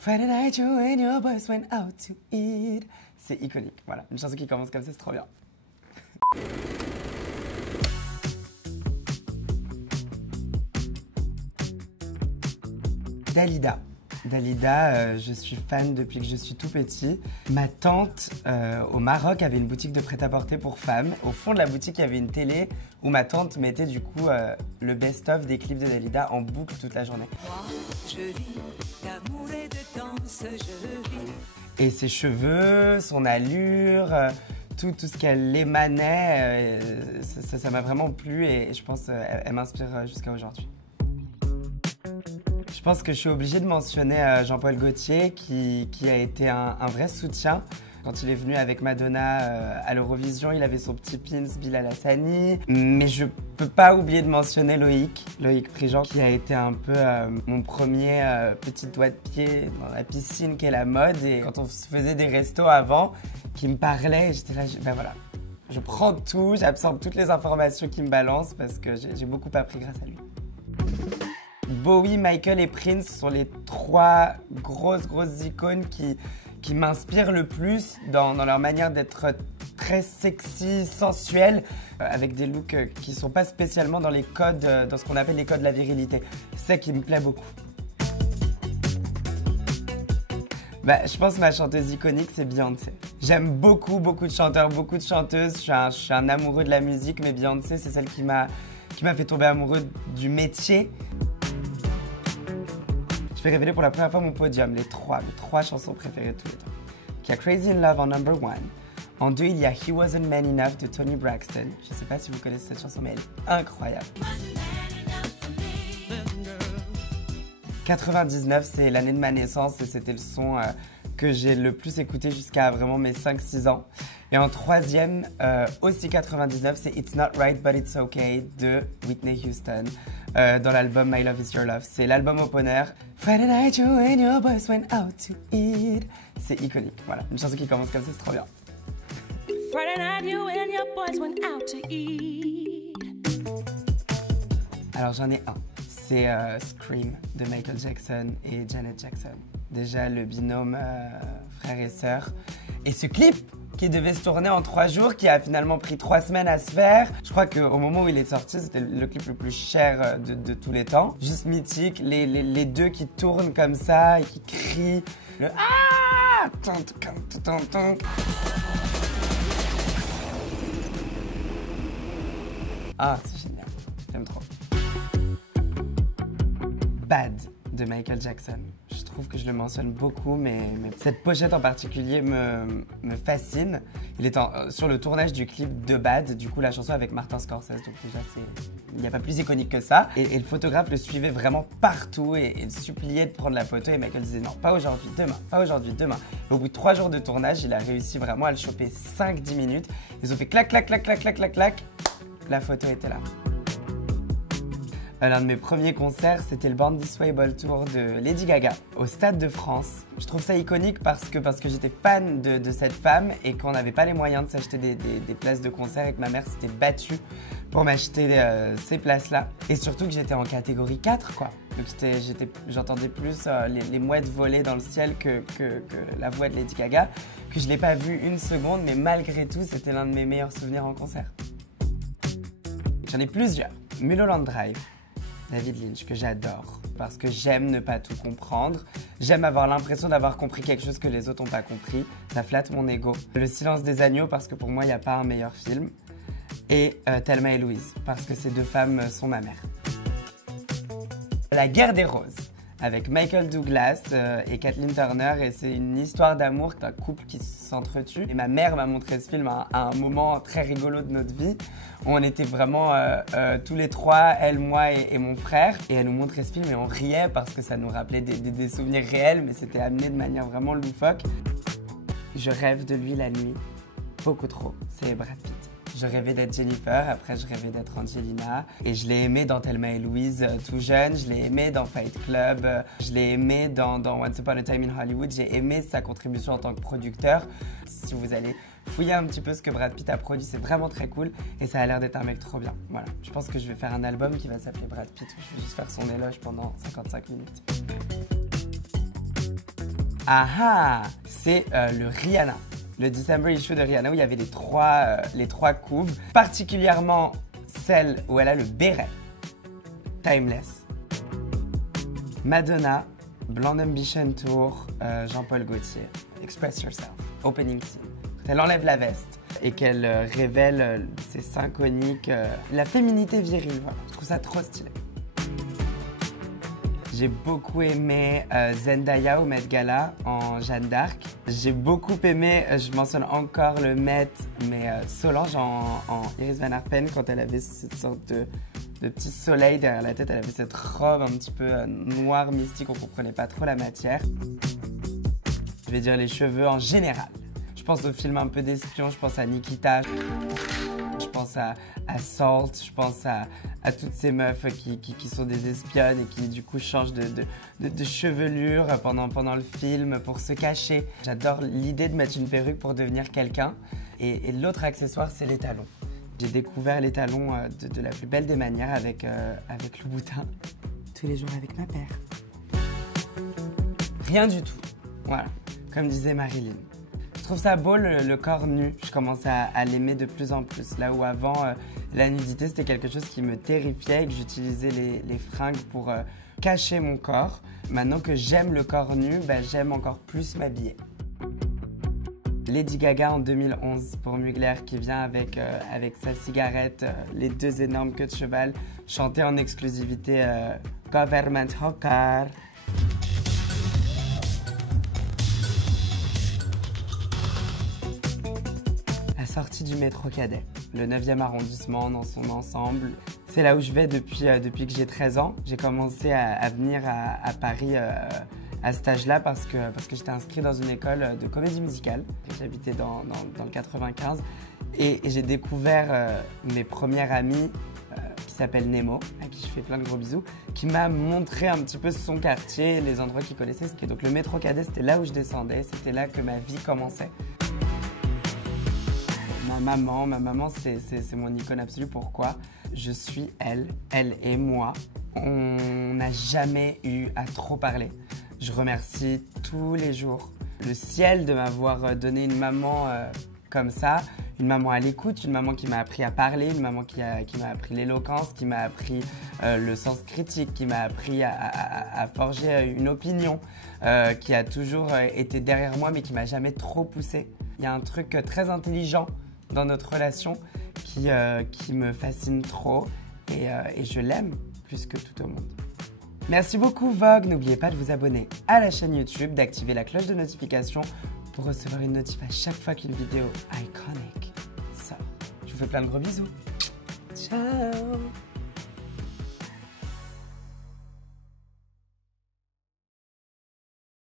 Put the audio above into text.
Friday night you and your boys went out to eat. C'est iconique, voilà. Une chanson qui commence comme ça, c'est trop bien. Dalida. Dalida, je suis fan depuis que je suis tout petit. Ma tante au Maroc avait une boutique de prêt-à-porter pour femmes. Au fond de la boutique, il y avait une télé où ma tante mettait du coup le best-of des clips de Dalida en boucle toute la journée. Je vis d'amour et de danse, je vis. Et ses cheveux, son allure, tout ce qu'elle émanait, ça m'a vraiment plu et je pense qu'elle m'inspire jusqu'à aujourd'hui. Je pense que je suis obligée de mentionner Jean-Paul Gaultier qui a été un vrai soutien. Quand il est venu avec Madonna à l'Eurovision, il avait son petit pins Bilal Hassani. Mais je peux pas oublier de mentionner Loïc Prigent, qui a été un peu mon premier petit doigt de pied dans la piscine qu'est la mode. Et quand on se faisait des restos avant, qui me parlait, j'étais là, ben voilà, je prends tout, j'absorbe toutes les informations qu'il me balance parce que j'ai beaucoup appris grâce à lui. Bowie, Michael et Prince sont les trois grosses icônes qui m'inspirent le plus dans leur manière d'être très sexy, sensuelle, avec des looks qui ne sont pas spécialement dans les codes, dans ce qu'on appelle les codes de la virilité. C'est ça qui me plaît beaucoup. Bah, je pense que ma chanteuse iconique, c'est Beyoncé. J'aime beaucoup de chanteurs, beaucoup de chanteuses. Je suis un amoureux de la musique, mais Beyoncé, c'est celle qui m'a fait tomber amoureux du métier. Je vais révéler pour la première fois mon podium, mes trois chansons préférées de tous les temps. Il y a Crazy in Love en number 1. En 2, il y a He Wasn't Man Enough de Toni Braxton. Je ne sais pas si vous connaissez cette chanson, mais elle est incroyable. 99, c'est l'année de ma naissance et c'était le son que j'ai le plus écouté jusqu'à vraiment mes 5-6 ans. Et en 3e, aussi 99, c'est It's Not Right But It's Okay de Whitney Houston dans l'album My Love Is Your Love. C'est l'album opener. Friday night you and your boys went out to eat. C'est iconique, voilà. Une chanson qui commence comme ça, c'est trop bien. Friday night you and your boys went out to eat. Alors j'en ai un. C'est Scream de Michael Jackson et Janet Jackson. Déjà le binôme frère et sœur. Et ce clip qui devait se tourner en 3 jours, qui a finalement pris 3 semaines à se faire. Je crois qu'au moment où il est sorti, c'était le clip le plus cher de tous les temps. Juste mythique, les deux qui tournent comme ça et qui crient. Le ah! Ah, c'est génial. J'aime trop. Bad de Michael Jackson. Je trouve que je le mentionne beaucoup, mais cette pochette en particulier me fascine. Il est sur le tournage du clip de Bad, du coup la chanson avec Martin Scorsese, donc déjà il n'y a pas plus iconique que ça. Et le photographe le suivait vraiment partout et le suppliait de prendre la photo et Michael disait non, pas aujourd'hui, demain, pas aujourd'hui, demain. Et au bout de 3 jours de tournage, il a réussi vraiment à le choper 5-10 minutes. Ils ont fait clac, clac, clac, clac, clac, clac, clac. La photo était là. L'un de mes premiers concerts, c'était le Born This Way Ball Tour de Lady Gaga au Stade de France. Je trouve ça iconique parce que j'étais fan de cette femme et qu'on n'avait pas les moyens de s'acheter des places de concert et que ma mère s'était battue pour m'acheter ces places-là. Et surtout que j'étais en catégorie 4, quoi. Donc j'entendais plus les mouettes voler dans le ciel que la voix de Lady Gaga, que je ne l'ai pas vue une seconde, mais malgré tout, c'était l'un de mes meilleurs souvenirs en concert. J'en ai plusieurs. Mulholland Drive. David Lynch, que j'adore, parce que j'aime ne pas tout comprendre. J'aime avoir l'impression d'avoir compris quelque chose que les autres n'ont pas compris. Ça flatte mon ego. Le Silence des agneaux, parce que pour moi, il n'y a pas un meilleur film. Et Thelma et Louise, parce que ces deux femmes sont ma mère. La guerre des roses, avec Michael Douglas et Kathleen Turner, et c'est une histoire d'amour d'un couple qui s'entretue. Et ma mère m'a montré ce film à un moment très rigolo de notre vie. On était vraiment tous les trois, elle, moi et mon frère. Et elle nous montrait ce film et on riait parce que ça nous rappelait des souvenirs réels, mais c'était amené de manière vraiment loufoque. Je rêve de lui la nuit, beaucoup trop, c'est Brad Pitt. Je rêvais d'être Jennifer, après je rêvais d'être Angelina. Et je l'ai aimé dans Thelma et Louise tout jeune, je l'ai aimé dans Fight Club, je l'ai aimé dans Once Upon a Time in Hollywood. J'ai aimé sa contribution en tant que producteur. Si vous allez fouiller un petit peu ce que Brad Pitt a produit, c'est vraiment très cool. Et ça a l'air d'être un mec trop bien. Voilà. Je pense que je vais faire un album qui va s'appeler Brad Pitt. Je vais juste faire son éloge pendant 55 minutes. Ah ah, c'est le Rihanna. Le December issue de Rihanna où il y avait les trois couves, particulièrement celle où elle a le béret. Timeless. Madonna, Blonde Ambition Tour, Jean-Paul Gaultier, Express Yourself, Opening Scene. Quand elle enlève la veste et qu'elle révèle ses seins coniques, la féminité virile, voilà. Je trouve ça trop stylé. J'ai beaucoup aimé Zendaya au Met Gala en Jeanne d'Arc. J'ai beaucoup aimé, je mentionne encore le Met, mais Solange en Iris Van Herpen quand elle avait cette sorte de petit soleil derrière la tête. Elle avait cette robe un petit peu noire, mystique, on ne comprenait pas trop la matière. Je vais dire les cheveux en général. Je pense aux films un peu d'espions, je pense à Nikita. Je pense à Salt, je pense à toutes ces meufs qui sont des espionnes et qui du coup changent de chevelure pendant le film pour se cacher. J'adore l'idée de mettre une perruque pour devenir quelqu'un. Et l'autre accessoire, c'est les talons. J'ai découvert les talons de la plus belle des manières avec Louboutin. Tous les jours avec ma paire. Rien du tout. Voilà, comme disait Marilyn. Je trouve ça beau le corps nu, je commence à l'aimer de plus en plus. Là où avant, la nudité c'était quelque chose qui me terrifiait et que j'utilisais les fringues pour cacher mon corps. Maintenant que j'aime le corps nu, j'aime encore plus m'habiller. Lady Gaga en 2011 pour Mugler qui vient avec sa cigarette, les deux énormes queues de cheval, chanter en exclusivité Government Hooker. Sortie du métro Cadet, le 9e arrondissement dans son ensemble. C'est là où je vais depuis que j'ai 13 ans. J'ai commencé à venir à Paris à cet âge-là parce que j'étais inscrit dans une école de comédie musicale. J'habitais dans le 95 et j'ai découvert mes premières amies qui s'appelle Nemo, à qui je fais plein de gros bisous, qui m'a montré un petit peu son quartier, les endroits qu'il connaissait. Et donc le métro Cadet, c'était là où je descendais, c'était là que ma vie commençait. Ma maman, c'est mon icône absolue. Pourquoi? Je suis elle est moi. On n'a jamais eu à trop parler. Je remercie tous les jours le ciel de m'avoir donné une maman comme ça, une maman à l'écoute, une maman qui m'a appris à parler, une maman qui m'a appris l'éloquence, qui m'a appris le sens critique, qui m'a appris à forger une opinion, qui a toujours été derrière moi mais qui m'a jamais trop poussé. Il y a un truc très intelligent dans notre relation qui me fascine trop et je l'aime plus que tout au monde. Merci beaucoup Vogue, n'oubliez pas de vous abonner à la chaîne YouTube, d'activer la cloche de notification pour recevoir une notif à chaque fois qu'une vidéo iconique sort. Je vous fais plein de gros bisous. Ciao.